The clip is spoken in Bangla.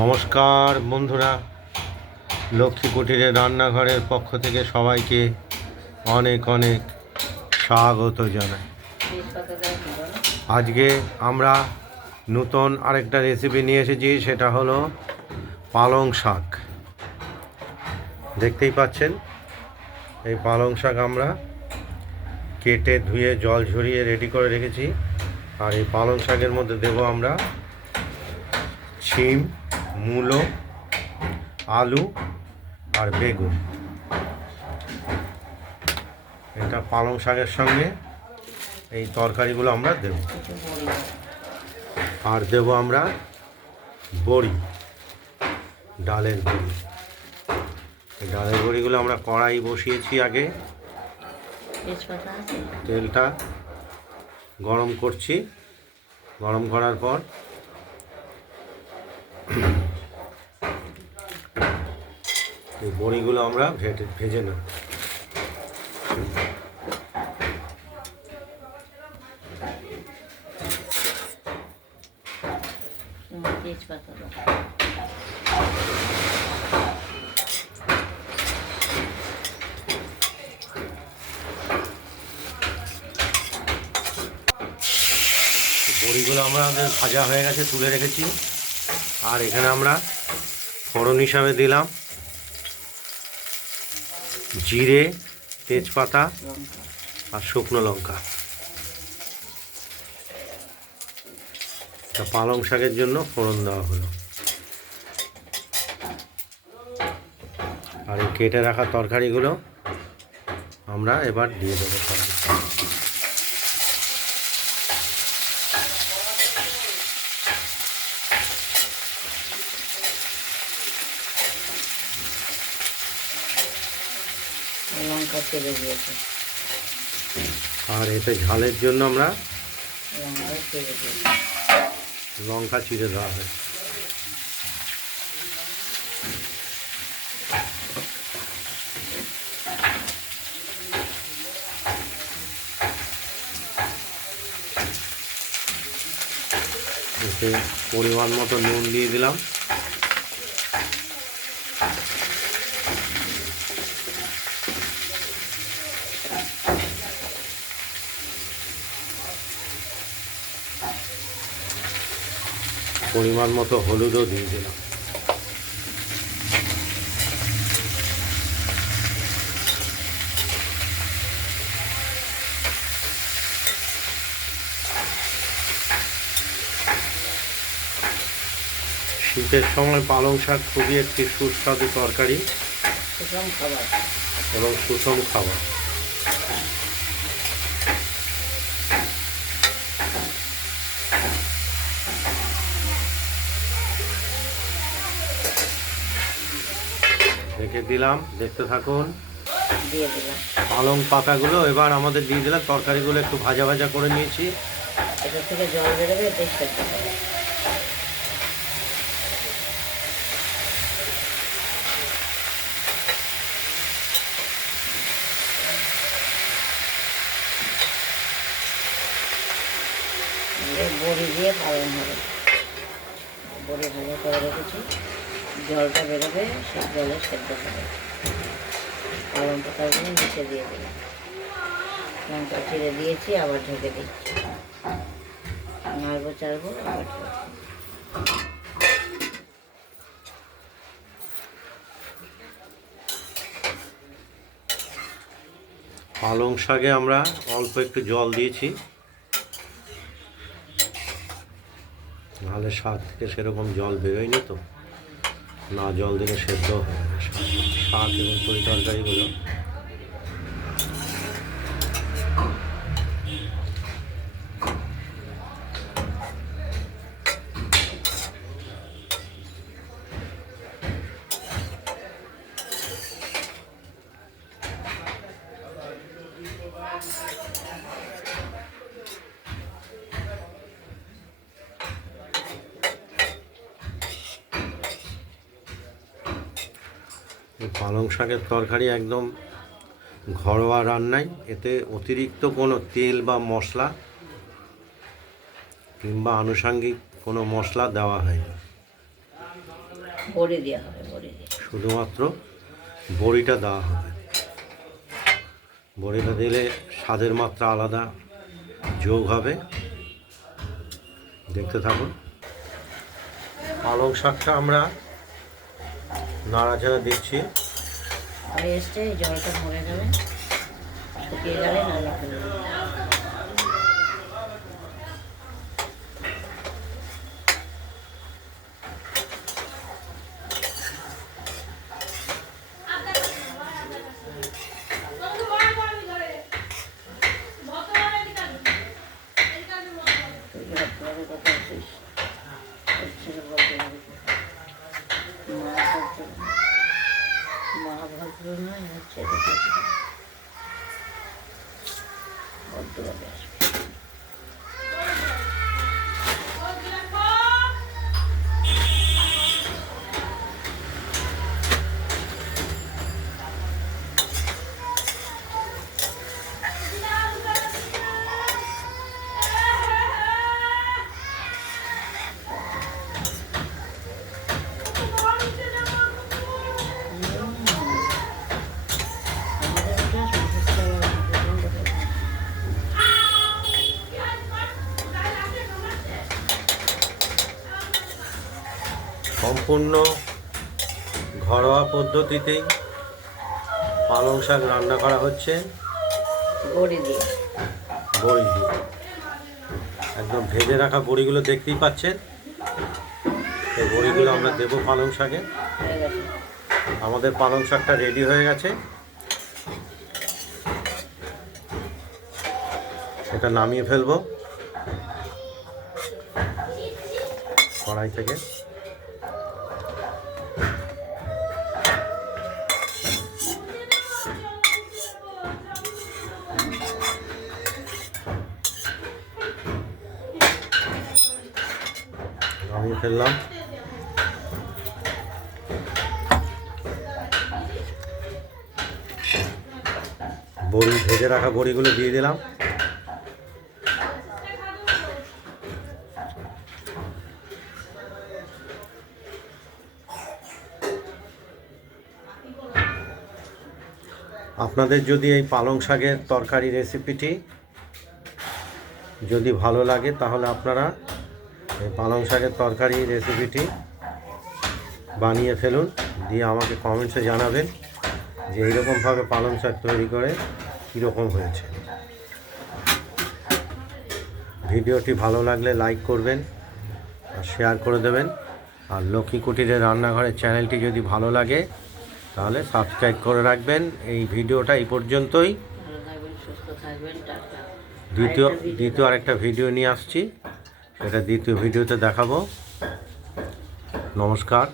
নমস্কার বন্ধুরা, লক্ষ্মী কুটিরের রান্নাঘরের পক্ষ থেকে সবাইকে অনেক অনেক স্বাগত জানাই। আজকে আমরা নতুন আরেকটা রেসিপি নিয়ে এসেছি, সেটা হলো পালং শাক। দেখতেই পাচ্ছেন, এই পালং শাক আমরা কেটে ধুয়ে জল ঝরিয়ে রেডি করে রেখেছি। আর এই পালং শাকের মধ্যে দেব আমরা শিম, মূলো, আলু আর বেগুন। এটা পালং শাকের সঙ্গে এই তরকারিগুলো আমরা দেব। আর দেব আমরা বড়ি, ডালের বড়ি। এই ডালের বড়িগুলো আমরা কড়াই বসিয়েছি, আগে তেলটা গরম করছি। গরম করার পর এই বড়িগুলো আমরা ভেজে নেব। বড়িগুলো আমাদের ভাজা হয়ে গেছে, তুলে রেখেছি। আর এখানে আমরা ফোড়ন হিসাবে দিলাম জিরে, তেজপাতা আর শুকনো লঙ্কা। পালং শাকের জন্য ফোড়ন দেওয়া হলো। আর এই কেটে রাখা তরকারিগুলো আমরা এবার দিয়ে দেবো সবাই। লঙ্কা ছেড়ে দিয়েছে। আর এতে ঝালের জন্য আমরা লঙ্কা ছেড়ে লঙ্কা চিড়ে দিয়েছে। দেওয়া হয়। এতে পরিমাণ মতো নুন দিয়ে দিলাম। পরিমাণ মতো হলুদও দিয়ে দিলাম। শীতের সময় পালং শাক খুবই একটি সুস্বাদু তরকারি এবং সুষম খাবার। রেখে দিলাম, দেখতে থাকুন। দিয়ে দিলাম পালং পাতাগুলো এবার আমাদের দিয়ে দিলাম। তরকারিগুলো একটু ভাজা ভাজা করে নিয়েছি। এটা থেকে জল বেরোবে, এতে সেদ্ধ হবে। বড়ি দিয়ে পালং হবে। বড়ি ভাজা করে রেখেছি, জলটা বেরোবে, সেই জলে সেদ্ধ হবে। পালং পাতাগুলো নিচে দিয়ে দিলাম। লঙ্কা চিড়ে দিয়েছি, আবার ঢেকে দিচ্ছি। নাড়বো চাড়বো, আবার পালং শাকে আমরা অল্প একটু জল দিয়েছি, নাহলে শাক থেকে সেরকম জল বেরোয়নি তো। না জল দিলে সেদ্ধ হয় না শাক এবং তরকারিগুলো। পালং শাকের তরকারি একদম ঘরোয়া রান্নায়, এতে অতিরিক্ত কোনো তেল বা মশলা কিংবা আনুষঙ্গিক কোনো মশলা দেওয়া হয়নি। বড়ি দেওয়া হবে, বড়ি দিয়ে। শুধুমাত্র বড়িটা দেওয়া হবে। বড়িটা দিলে স্বাদের মাত্রা আলাদা যোগ হবে। দেখতে থাকুন। পালং শাকটা আমরা নাড়াচাড়া দিচ্ছি। আর এসছে জলটা মরে যাবে, শুকিয়ে গেলে নাড়া ফেলবে। মহাভাগ্য নয় হচ্ছে ভদ্রভাবে আসবে। সম্পূর্ণ ঘরোয়া পদ্ধতিতেই পালং শাক রান্না করা হচ্ছে বড়ি দিয়ে। বড়ি দিয়ে। একদম ভেজে রাখা বড়িগুলো দেখতেই পাচ্ছেন। এই বড়িগুলো আমরা দেবো পালং শাকে। হয়ে গেছে। আমাদের পালং শাকটা রেডি হয়ে গেছে। এটা নামিয়ে ফেলবো কড়াই থেকে। নামিয়ে ফেললাম। বড়ি, ভেজে রাখা বড়িগুলো দিয়ে দিলাম। আপনাদের যদি এই পালং শাকের তরকারি রেসিপিটি যদি ভালো লাগে তাহলে আপনারা এই পালং শাকের তরকারি রেসিপিটি বানিয়ে ফেলুন, দিয়ে আমাকে কমেন্টসে জানাবেন যে এইরকমভাবে পালং শাক তৈরি করে কীরকম হয়েছে। ভিডিওটি ভালো লাগলে লাইক করবেন আর শেয়ার করে দেবেন। আর লক্ষ্মী কুটিরের রান্নাঘরের চ্যানেলটি যদি ভালো লাগে তাহলে সাবস্ক্রাইব করে রাখবেন। এই ভিডিওটা এই পর্যন্তই। ভালো থাকবেন, সুস্থ থাকবেন, টাটা। দ্বিতীয় আরেকটা ভিডিও নিয়ে আসছি, সেটা দ্বিতীয় ভিডিওতে দেখাবো। নমস্কার।